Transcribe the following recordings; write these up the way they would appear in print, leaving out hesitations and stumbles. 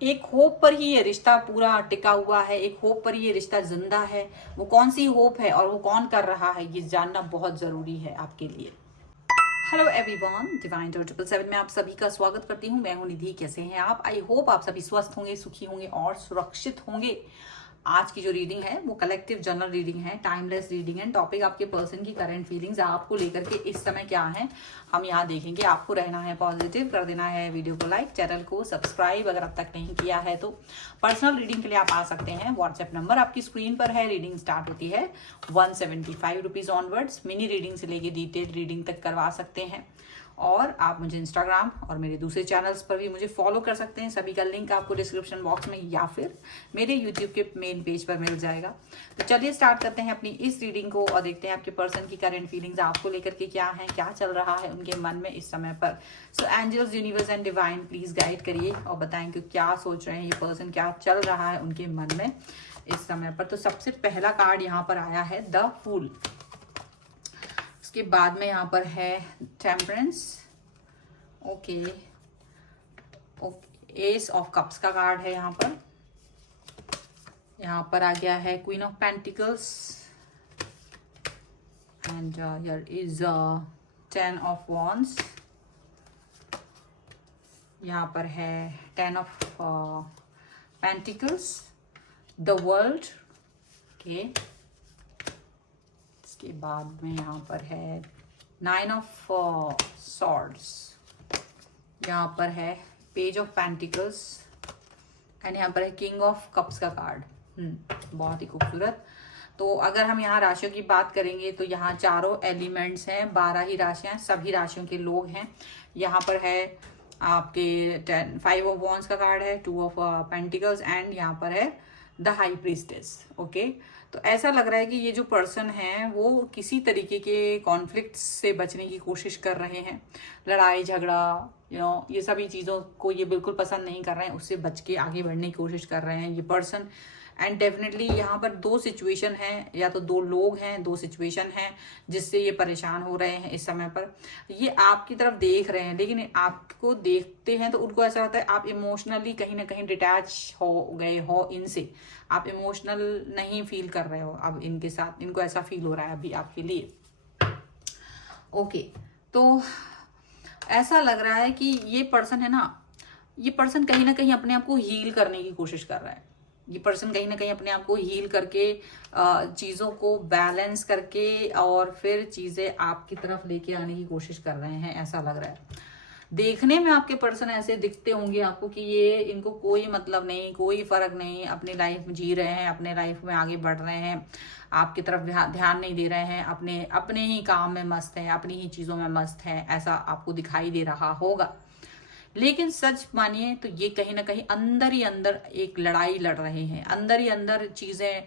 एक होप पर ही ये रिश्ता पूरा टिका हुआ है, एक होप पर ही ये रिश्ता जिंदा है। वो कौन सी होप है और वो कौन कर रहा है, ये जानना बहुत जरूरी है आपके लिए। हेलो एवरीवन, डिवाइन 777 में आप सभी का स्वागत करती हूँ। मैं हूँ निधि। कैसे हैं आप? आई होप आप सभी स्वस्थ होंगे, सुखी होंगे और सुरक्षित होंगे। आज की जो रीडिंग है वो कलेक्टिव जनरल रीडिंग है, टाइमलेस रीडिंग है। टॉपिक आपके पर्सन की करंट फीलिंग्स आपको लेकर के इस समय क्या है हम यहाँ देखेंगे। आपको रहना है पॉजिटिव, कर देना है वीडियो को लाइक, चैनल को सब्सक्राइब अगर अब तक नहीं किया है तो। पर्सनल रीडिंग के लिए आप आ सकते हैं। व्हाट्सएप नंबर आपकी स्क्रीन पर है। रीडिंग स्टार्ट होती है 175 रुपीज ऑनवर्ड्स। मिनी रीडिंग से लेके डिटेल रीडिंग तक करवा सकते हैं। और आप मुझे इंस्टाग्राम और मेरे दूसरे चैनल्स पर भी मुझे फॉलो कर सकते हैं। सभी का लिंक आपको डिस्क्रिप्शन बॉक्स में या फिर मेरे यूट्यूब के मेन पेज पर मिल जाएगा। तो चलिए स्टार्ट करते हैं अपनी इस रीडिंग को और देखते हैं आपके पर्सन की करंट फीलिंग्स आपको लेकर के क्या है, क्या चल रहा है उनके मन में इस समय पर। So angels, universe and divine please guide करिए और बताएं कि क्या सोच रहे हैं ये पर्सन, क्या चल रहा है उनके मन में इस समय पर। तो सबसे पहला कार्ड यहाँ पर आया है द फूल। उसके बाद में यहाँ पर है temperance. Okay, S of cups का कार्ड है यहाँ पर। यहाँ पर आ गया है queen of pentacles and here is 10 of wands. यहाँ पर है 10 ऑफ पेंटिकल्स, द वर्ल्ड के। इसके बाद में यहाँ पर है 9 ऑफ सॉर्ड्स। यहाँ पर है पेज ऑफ पेंटिकल्स एंड यहाँ पर है किंग ऑफ कप्स का कार्ड। बहुत ही खूबसूरत। तो अगर हम यहाँ राशियों की बात करेंगे तो यहाँ चारों एलिमेंट्स हैं, 12 ही राशियां, सभी राशियों के लोग हैं। यहाँ पर है आपके 5 ऑफ वॉन्ड्स का कार्ड है, 2 ऑफ पेंटिकल्स एंड यहाँ पर है द हाई प्रीस्टेस। ओके, तो ऐसा लग रहा है कि ये जो पर्सन है वो किसी तरीके के कॉन्फ्लिक्ट से बचने की कोशिश कर रहे हैं। लड़ाई झगड़ा ये सभी चीज़ों को ये बिल्कुल पसंद नहीं कर रहे हैं, उससे बच के आगे बढ़ने की कोशिश कर रहे हैं ये पर्सन। एंड डेफिनेटली यहाँ पर दो सिचुएशन है, या तो दो लोग हैं, दो सिचुएशन है जिससे ये परेशान हो रहे हैं इस समय पर। ये आपकी तरफ देख रहे हैं, लेकिन आपको देखते हैं तो उनको ऐसा होता है आप इमोशनली कहीं ना कहीं डिटैच हो गए हो इनसे। आप इमोशनल नहीं फील कर रहे हो अब इनके साथ, इनको ऐसा फील हो रहा है अभी आपके लिए। ओके, तो ऐसा लग रहा है कि ये पर्सन है ना, ये पर्सन कहीं ना कहीं अपने आप को हील करने की कोशिश कर रहा है। ये पर्सन कहीं ना कहीं अपने आप को हील करके चीज़ों को बैलेंस करके और फिर चीज़ें आपकी तरफ लेके आने की कोशिश कर रहे हैं, ऐसा लग रहा है। देखने में आपके पर्सन ऐसे दिखते होंगे आपको कि ये इनको कोई मतलब नहीं, कोई फर्क नहीं, अपनी लाइफ में जी रहे हैं, अपने लाइफ में आगे बढ़ रहे हैं, आपकी तरफ ध्यान नहीं दे रहे हैं, अपने अपने ही काम में मस्त हैं, अपनी ही चीज़ों में मस्त हैं, ऐसा आपको दिखाई दे रहा होगा। लेकिन सच मानिए तो ये कहीं ना कहीं अंदर ही अंदर एक लड़ाई लड़ रहे हैं, अंदर ही अंदर चीज़ें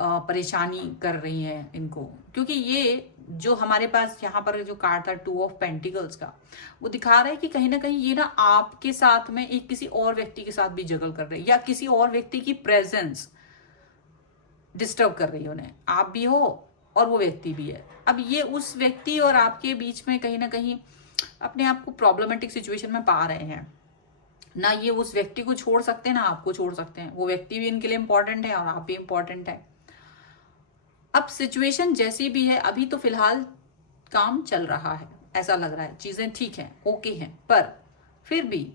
परेशानी कर रही हैं इनको। क्योंकि ये जो हमारे पास यहाँ पर जो कार्ड था 2 ऑफ पेंटिकल्स का, वो दिखा रहा है कि कहीं ना कहीं ये ना आपके साथ में एक किसी और व्यक्ति के साथ भी जगल कर रहे हैं, या किसी और व्यक्ति की प्रेजेंस डिस्टर्ब कर रही है उन्हें। आप भी हो और वो व्यक्ति भी है। अब ये उस व्यक्ति और आपके बीच में कहीं ना कहीं अपने आप को प्रॉब्लमेटिक सिचुएशन में पा रहे हैं ना। ये उस व्यक्ति को छोड़ सकते हैं ना आपको छोड़ सकते हैं। वो व्यक्ति भी इनके लिए इंपॉर्टेंट है और आप भी इंपॉर्टेंट है। अब सिचुएशन जैसी भी है, अभी तो फिलहाल काम चल रहा है, ऐसा लग रहा है चीजें ठीक हैं, ओके हैं, पर फिर भी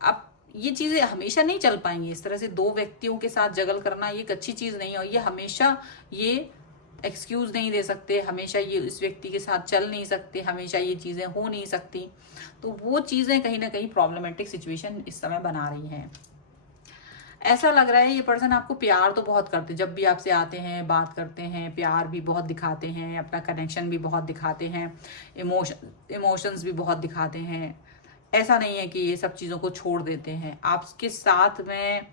अब ये चीजें हमेशा नहीं चल पाएंगी। इस तरह से दो व्यक्तियों के साथ जगल करना ये एक अच्छी चीज नहीं है। और ये हमेशा ये एक्सक्यूज नहीं दे सकते, हमेशा ये इस व्यक्ति के साथ चल नहीं सकते, हमेशा ये चीजें हो नहीं सकती। तो वो चीजें कहीं ना कहीं प्रॉब्लमेटिक सिचुएशन इस समय बना रही हैं। ऐसा लग रहा है ये पर्सन आपको प्यार तो बहुत करते, जब भी आपसे आते हैं बात करते हैं, प्यार भी बहुत दिखाते हैं, अपना कनेक्शन भी बहुत दिखाते हैं, इमोशंस भी बहुत दिखाते हैं। ऐसा नहीं है कि ये सब चीज़ों को छोड़ देते हैं, आपके साथ में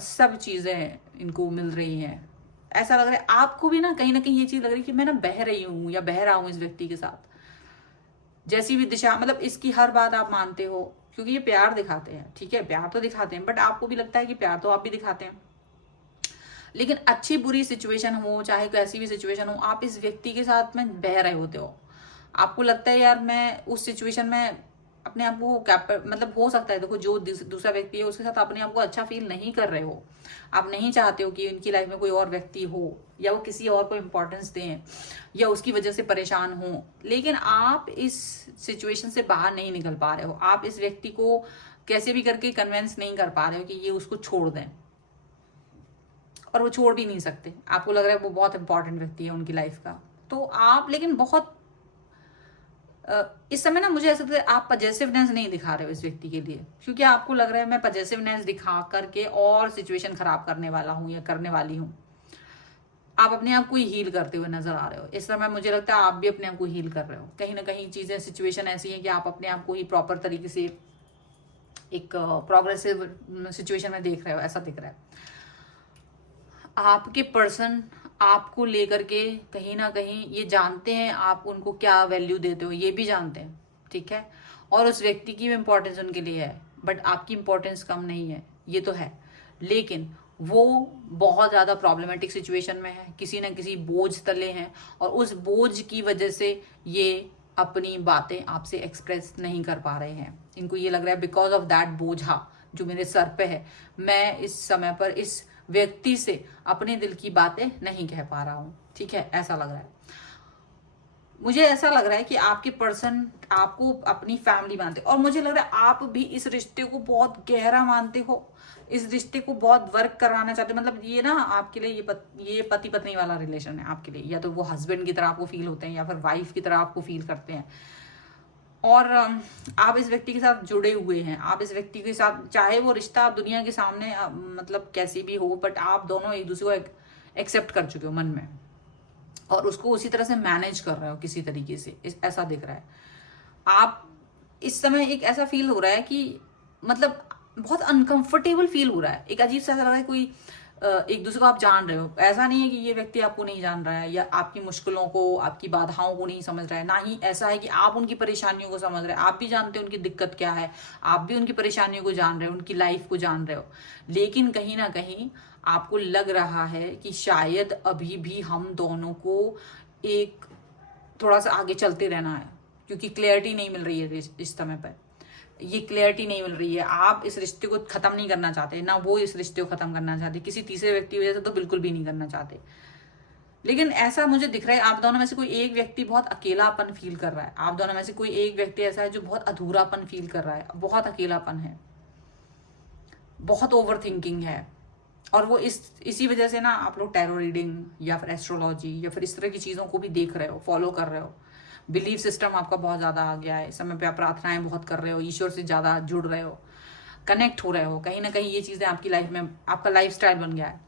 सब चीज़ें इनको मिल रही हैं। ऐसा लग रहा है आपको भी ना कहीं ये चीज़ लग रही है कि मैं ना बह रही हूँ या बह रहा हूँ इस व्यक्ति के साथ। जैसी भी दिशा, मतलब इसकी हर बात आप मानते हो, क्योंकि ये प्यार दिखाते हैं, ठीक है प्यार तो दिखाते हैं, बट आपको भी लगता है कि प्यार तो आप भी दिखाते हैं। लेकिन अच्छी बुरी सिचुएशन हो, चाहे कैसी भी सिचुएशन हो, आप इस व्यक्ति के साथ में बह रहे होते हो। आपको लगता है यार मैं उस सिचुएशन में अपने आप को मतलब हो सकता है, देखो जो दूसरा व्यक्ति है उसके साथ अपने आप को अच्छा फील नहीं कर रहे हो, आप नहीं चाहते हो कि उनकी लाइफ में कोई और व्यक्ति हो, या वो किसी और को इम्पोर्टेंस दें, या उसकी वजह से परेशान हो, लेकिन आप इस सिचुएशन से बाहर नहीं निकल पा रहे हो। आप इस व्यक्ति को कैसे भी करके कन्विंस नहीं कर पा रहे हो कि ये उसको छोड़ दें, और वो छोड़ भी नहीं सकते। आपको लग रहा है वो बहुत इंपॉर्टेंट व्यक्ति है उनकी लाइफ का, तो आप लेकिन बहुत इस समय ना मुझे ऐसा लगता है आप पजेसिवनेस नहीं दिखा रहे हो इस व्यक्ति के लिए, क्योंकि आपको लग रहा है मैं पजेसिवनेस दिखा करके और सिचुएशन खराब करने वाला हूं या करने वाली हूं। आप अपने आप को ही हील करते हुए नजर आ रहे हो इस समय। मुझे लगता है आप भी अपने आप को हील कर रहे हो। कहीं ना कहीं चीजें, सिचुएशन ऐसी है कि आप अपने आप को ही प्रॉपर तरीके से एक प्रोग्रेसिव सिचुएशन में देख रहे हो, ऐसा दिख रहा है। आपके पर्सन आपको लेकर के कहीं ना कहीं ये जानते हैं आप उनको क्या वैल्यू देते हो, ये भी जानते हैं, ठीक है। और उस व्यक्ति की भी इंपॉर्टेंस उनके लिए है, बट आपकी इंपॉर्टेंस कम नहीं है, ये तो है। लेकिन वो बहुत ज़्यादा प्रॉब्लमेटिक सिचुएशन में है, किसी ना किसी बोझ तले हैं, और उस बोझ की वजह से ये अपनी बातें आपसे एक्सप्रेस नहीं कर पा रहे हैं। इनको ये लग रहा है बिकॉज ऑफ दैट बोझा जो मेरे सर पे है, मैं इस समय पर इस व्यक्ति से अपने दिल की बातें नहीं कह पा रहा हूं, ठीक है, ऐसा लग रहा है। मुझे ऐसा लग रहा है कि आपके पर्सन आपको अपनी फैमिली मानते, और मुझे लग रहा है आप भी इस रिश्ते को बहुत गहरा मानते हो, इस रिश्ते को बहुत वर्क करवाना चाहते हो। मतलब ये ना आपके लिए ये पति पत्नी वाला रिलेशन है आपके लिए, या तो वो हस्बैंड की तरह आपको फील होते हैं या फिर वाइफ की तरह आपको फील करते हैं, और आप इस व्यक्ति के साथ जुड़े हुए हैं। आप इस व्यक्ति के साथ, चाहे वो रिश्ता दुनिया के सामने मतलब कैसी भी हो, बट आप दोनों एक दूसरे को एक्सेप्ट कर चुके हो मन में, और उसको उसी तरह से मैनेज कर रहे हो किसी तरीके से, ऐसा दिख रहा है। आप इस समय एक ऐसा फील हो रहा है कि मतलब बहुत अनकंफर्टेबल फील हो रहा है, एक अजीब सा ऐसा लग रहा है कोई एक दूसरे को आप जान रहे हो। ऐसा नहीं है कि ये व्यक्ति आपको नहीं जान रहा है, या आपकी मुश्किलों को, आपकी बाधाओं को नहीं समझ रहा है, ना ही ऐसा है कि आप उनकी परेशानियों को समझ रहे हैं। आप भी जानते हो उनकी दिक्कत क्या है, आप भी उनकी परेशानियों को जान रहे हो, उनकी लाइफ को जान रहे हो, लेकिन कहीं ना कहीं आपको लग रहा है कि शायद अभी भी हम दोनों को एक थोड़ा सा आगे चलते रहना है, क्योंकि क्लैरिटी नहीं मिल रही है इस समय पर। ये क्लैरिटी नहीं मिल रही है, आप इस रिश्ते को खत्म नहीं करना चाहते, ना वो इस रिश्ते को खत्म करना चाहते, किसी तीसरे व्यक्ति की वजह से तो बिल्कुल भी नहीं करना चाहते। लेकिन ऐसा मुझे दिख रहा है आप दोनों में से कोई एक व्यक्ति बहुत अकेलापन फील कर रहा है। आप दोनों में से कोई एक व्यक्ति ऐसा है जो बहुत अधूरापन फील कर रहा है, बहुत अकेलापन है, बहुत ओवर थिंकिंग है, और वो इसी वजह से ना आप लोग टैरो रीडिंग या फिर एस्ट्रोलॉजी या फिर इस तरह की चीज़ों को भी देख रहे हो, फॉलो कर रहे हो। बिलीफ सिस्टम आपका बहुत ज़्यादा आ गया है इस समय पे, आप प्रार्थनाएं बहुत कर रहे हो, ईश्वर से ज़्यादा जुड़ रहे हो, कनेक्ट हो रहे हो। कहीं ना कहीं ये चीज़ें आपकी लाइफ में, आपका लाइफ स्टाइल बन गया है।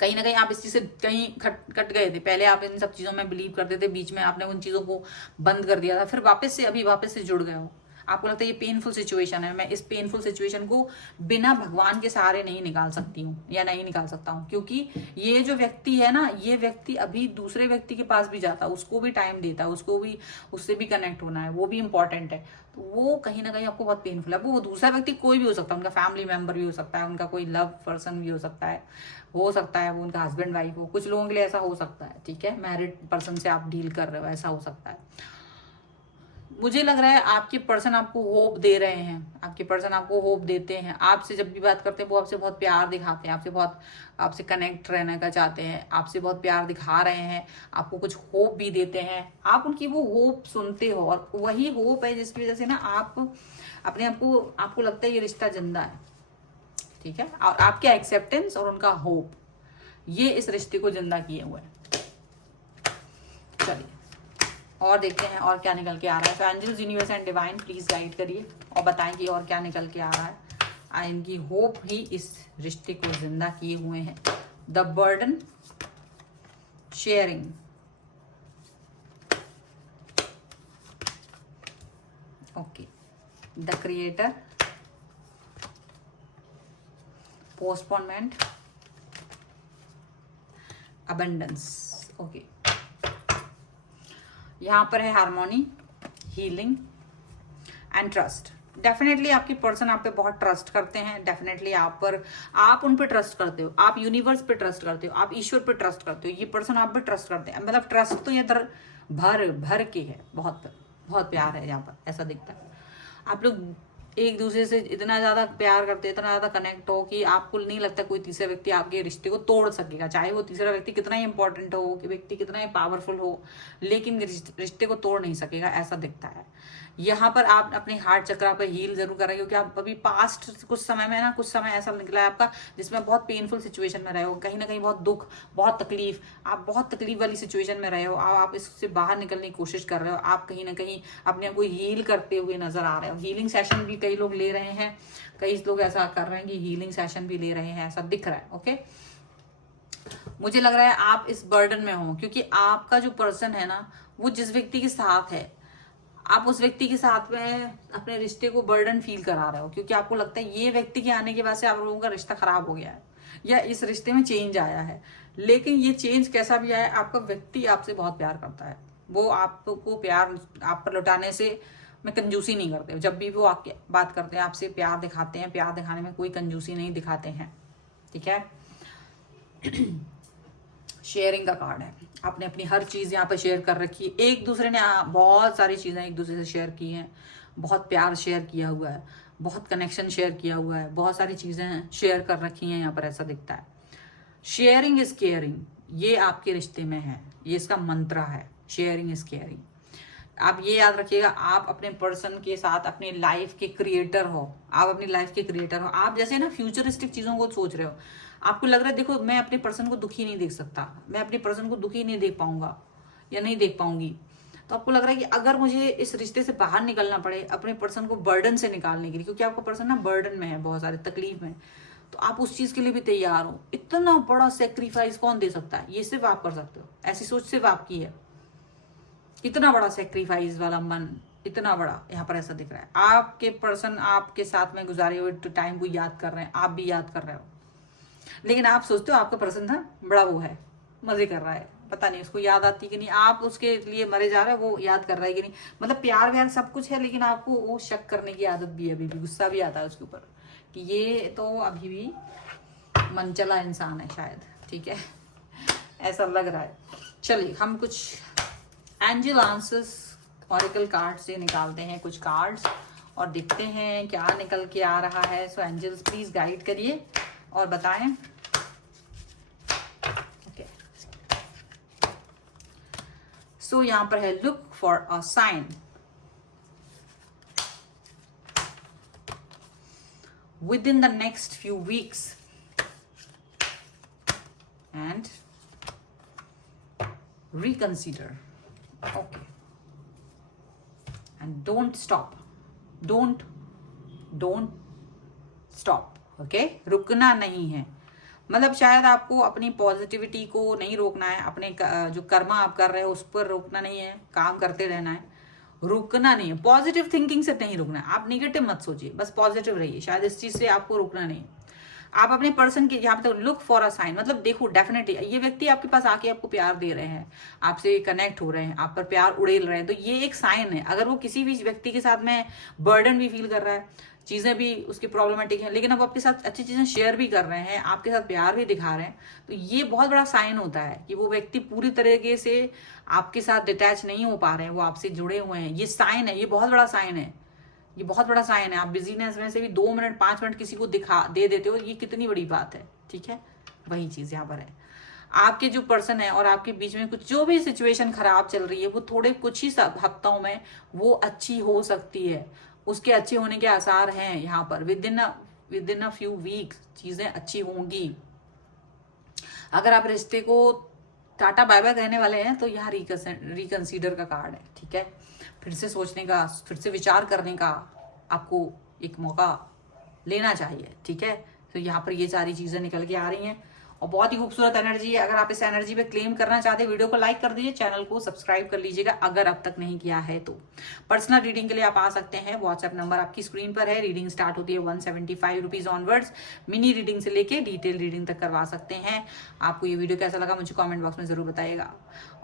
कहीं ना कहीं आप इस चीज़ से कहीं कट गए थे। पहले आप इन सब चीज़ों में बिलीव करते थे, बीच में आपने उन चीज़ों को बंद कर दिया था, फिर अभी वापस से जुड़ गए हो। आपको लगता है ये पेनफुल सिचुएशन है, मैं इस पेनफुल सिचुएशन को बिना भगवान के सहारे नहीं निकाल सकती हूँ या नहीं निकाल सकता हूँ, क्योंकि ये जो व्यक्ति है ना, ये व्यक्ति अभी दूसरे व्यक्ति के पास भी जाता है, उसको भी टाइम देता है, उसको भी, उससे भी कनेक्ट होना है, वो भी इंपॉर्टेंट है। तो वो कहीं ना कहीं आपको बहुत पेनफुल है। वो दूसरा व्यक्ति कोई भी हो सकता है, उनका फैमिली मेंबर भी हो सकता है, उनका कोई लव पर्सन भी हो सकता है वो उनका हस्बैंड वाइफ हो, कुछ लोगों के लिए ऐसा हो सकता है, ठीक है। मैरिड पर्सन से आप डील कर रहे हो, ऐसा हो सकता है। मुझे लग रहा है आपके पर्सन आपको होप दे रहे हैं, आपके पर्सन आपको होप देते हैं। आपसे जब भी बात करते हैं वो आपसे बहुत प्यार दिखाते हैं, आपसे कनेक्ट रहने का चाहते हैं, आपसे बहुत प्यार दिखा रहे हैं, आपको कुछ होप भी देते हैं। आप उनकी वो होप सुनते हो, और वही होप है जिसकी वजह से ना आप अपने आपको लगता है ये रिश्ता जिंदा है, ठीक है। और आपके एक्सेप्टेंस और उनका होप, ये इस रिश्ते को जिंदा किए हुए हैं। चलिए और देखते हैं और क्या निकल के आ रहा है। तो angels, universe and divine please guide करिए और बताएं कि और क्या निकल के आ रहा है। इनकी होप ही इस रिश्ते को जिंदा किए हुए हैं। The burden, sharing, okay, the creator, postponement, abundance, okay. यहाँ पर है harmony, healing and trust. Definitely आपकी पर्सन आप पे बहुत ट्रस्ट करते हैं, डेफिनेटली आप उन पे ट्रस्ट करते हो, आप यूनिवर्स पे ट्रस्ट करते हो, आप ईश्वर पे ट्रस्ट करते हो। ये पर्सन आप पे ट्रस्ट करते हैं, मतलब ट्रस्ट तो ये भर के है, बहुत बहुत प्यार है यहाँ पर, ऐसा दिखता है। आप लोग एक दूसरे से इतना ज्यादा प्यार करते हैं, इतना ज्यादा कनेक्ट हो कि आपको नहीं लगता कोई तीसरा व्यक्ति आपके रिश्ते को तोड़ सकेगा। चाहे वो तीसरा व्यक्ति कितना ही इंपॉर्टेंट हो, कि व्यक्ति कितना ही पावरफुल हो, लेकिन रिश्ते को तोड़ नहीं सकेगा, ऐसा दिखता है। यहाँ पर आप अपने हार्ट चक्रा पर हील जरूर कर रहे हो, क्योंकि आप अभी पास्ट कुछ समय में ना, कुछ समय ऐसा निकला है आपका जिसमें बहुत पेनफुल सिचुएशन में रहे हो, कहीं ना कहीं बहुत दुख, बहुत तकलीफ, आप बहुत तकलीफ वाली सिचुएशन में रहे हो। आप इससे बाहर निकलने की कोशिश कर रहे हो। आप कहीं ना कहीं अपने आप को हील करते हुए नजर आ रहे हो। हीलिंग सेशन भी कई लोग ले रहे हैं, कई लोग ऐसा कर रहे हैं कि हीलिंग सेशन भी ले रहे हैं, ऐसा दिख रहा है। ओके, मुझे लग रहा है आप इस बर्डन में हो, क्योंकि आपका जो पर्सन है ना, वो जिस व्यक्ति के साथ है, आप उस व्यक्ति के साथ में अपने रिश्ते को बर्डन फील करा रहे हो, क्योंकि आपको लगता है ये व्यक्ति के आने की वजह से आप लोगों का रिश्ता खराब हो गया है, या इस रिश्ते में चेंज आया है। लेकिन ये चेंज कैसा भी आया, आपका व्यक्ति आपसे बहुत प्यार करता है। वो आपको प्यार आप पर लौटाने से मैं कंजूसी नहीं करते। जब भी वो आपकी बात करते हैं, आपसे प्यार दिखाते हैं, प्यार दिखाने में कोई कंजूसी नहीं दिखाते हैं। ठीक है, शेयरिंग का कार्ड है। आपने अपनी हर चीज़ यहाँ पर शेयर कर रखी है। एक दूसरे ने बहुत सारी चीज़ें एक दूसरे से शेयर की हैं, बहुत प्यार शेयर किया हुआ है, बहुत कनेक्शन शेयर किया हुआ है, बहुत सारी चीज़ें शेयर कर रखी हैं यहाँ पर, ऐसा दिखता है। शेयरिंग इज केयरिंग, ये आपके रिश्ते में है, ये इसका मंत्र है, शेयरिंग इज केयरिंग। आप ये याद रखिएगा, आप अपने पर्सन के साथ अपने लाइफ के क्रिएटर हो। आप अपनी लाइफ के क्रिएटर हो। आप जैसे ना फ्यूचरिस्टिक चीज़ों को सोच रहे हो, आपको लग रहा है देखो मैं अपने पर्सन को दुखी नहीं देख सकता, मैं अपने पर्सन को दुखी नहीं देख पाऊंगा या नहीं देख पाऊंगी। तो आपको लग रहा है कि अगर मुझे इस रिश्ते से बाहर निकलना पड़े अपने पर्सन को बर्डन से निकालने के लिए, क्योंकि आपका पर्सन ना बर्डन में है, बहुत सारे तकलीफ में, तो आप उस चीज़ के लिए भी तैयार हो। इतना बड़ा सेक्रीफाइस कौन दे सकता है, ये सिर्फ आप कर सकते हो। ऐसी सोच सिर्फ आपकी है। इतना बड़ा सेक्रीफाइस वाला मन, इतना बड़ा यहाँ पर ऐसा दिख रहा है। आपके पर्सन आपके साथ में गुजारे हुए टाइम को याद कर रहे हैं, आप भी याद कर रहे हो, लेकिन आप सोचते हो आपका पर्सन था बड़ा वो है, मजे कर रहा है, पता नहीं उसको याद आती कि नहीं, आप उसके लिए मरे जा रहे हो, वो याद कर रहा है कि नहीं। मतलब प्यार व्यार सब कुछ है, लेकिन आपको वो शक करने की आदत भी है, अभी भी गुस्सा भी आता है उसके ऊपर कि ये तो अभी भी मनचला इंसान है शायद। ठीक है, ऐसा लग रहा है। चलिए हम कुछ एंजल आंसर्स ऑरिकल कार्ड से निकालते हैं कुछ कार्ड्स और देखते हैं क्या निकल के आ रहा है। सो एंजल्स प्लीज गाइड करिए और बताएं। ओके, सो यहां पर है look for a sign within the next few weeks and reconsider. Okay, and don't stop, don't stop. okay, रुकना नहीं है। मतलब शायद आपको अपनी पॉजिटिविटी को नहीं रोकना है, अपने जो कर्मा आप कर रहे हो उस पर रोकना नहीं है, काम करते रहना है, रुकना नहीं है। पॉजिटिव थिंकिंग से नहीं रुकना है, आप निगेटिव मत सोचिए, बस पॉजिटिव रहिए। शायद इस चीज से आपको रुकना नहीं है। आप अपने पर्सन के यहाँ पे लुक फॉर अ साइन, मतलब देखो डेफिनेटली ये व्यक्ति आपके पास आके आपको प्यार दे रहे हैं, आपसे कनेक्ट हो रहे हैं, आप पर प्यार उड़ेल रहे हैं, तो ये एक साइन है। अगर वो किसी भी व्यक्ति के साथ में बर्डन भी फील कर रहा है, चीजें भी उसकी प्रॉब्लमेटिक हैं, लेकिन अब आपके साथ अच्छी चीजें शेयर भी कर रहे हैं, आपके साथ प्यार भी दिखा रहे हैं, तो ये बहुत बड़ा साइन होता है कि वो व्यक्ति पूरी तरीके से आपके साथ डिटैच नहीं हो पा रहे हैं, वो आपसे जुड़े हुए हैं। ये साइन है, ये बहुत बड़ा साइन है, ये बहुत बड़ा साइन है। आप बिजीनेस में से भी 2 मिनट 5 मिनट किसी को दे देते हो, ये कितनी बड़ी बात है। ठीक है, वही चीज यहाँ पर है। आपके जो पर्सन है और आपके बीच में कुछ जो भी सिचुएशन खराब चल रही है, वो थोड़े कुछ ही हफ्तों में वो अच्छी हो सकती है, उसके अच्छे होने के आसार हैं यहाँ पर। With in a few weeks चीजें अच्छी होंगी। अगर आप रिश्ते को टाटा बाय बाय कहने वाले हैं तो यहाँ रिकंसीडर का कार्ड है। ठीक है, फिर से सोचने का, फिर से विचार करने का आपको एक मौका लेना चाहिए। ठीक है, तो यहाँ पर ये सारी चीजें निकल के आ रही हैं और बहुत ही खूबसूरत एनर्जी है। अगर आप इस एनर्जी पे क्लेम करना चाहते हैं, वीडियो को लाइक कर दीजिए, चैनल को सब्सक्राइब कर लीजिएगा अगर अब तक नहीं किया है तो। पर्सनल रीडिंग के लिए आप आ सकते हैं, व्हाट्सएप नंबर आपकी स्क्रीन पर है। रीडिंग स्टार्ट होती है 175 रुपीज ऑनवर्ड्स। मिनी रीडिंग से लेके डिटेल रीडिंग तक करवा सकते हैं। आपको ये वीडियो कैसा लगा मुझे कॉमेंट बॉक्स में जरूर बताइएगा।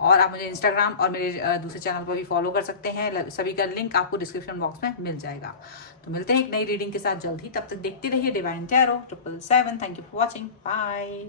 और आप मुझे इंस्टाग्राम और मेरे दूसरे चैनल पर भी फॉलो कर सकते हैं, सभी का लिंक आपको डिस्क्रिप्शन बॉक्स में मिल जाएगा। तो मिलते हैं एक नई रीडिंग के साथ जल्द ही, तब तक देखते रहिए divine tarot 777। Thank you for watching, bye.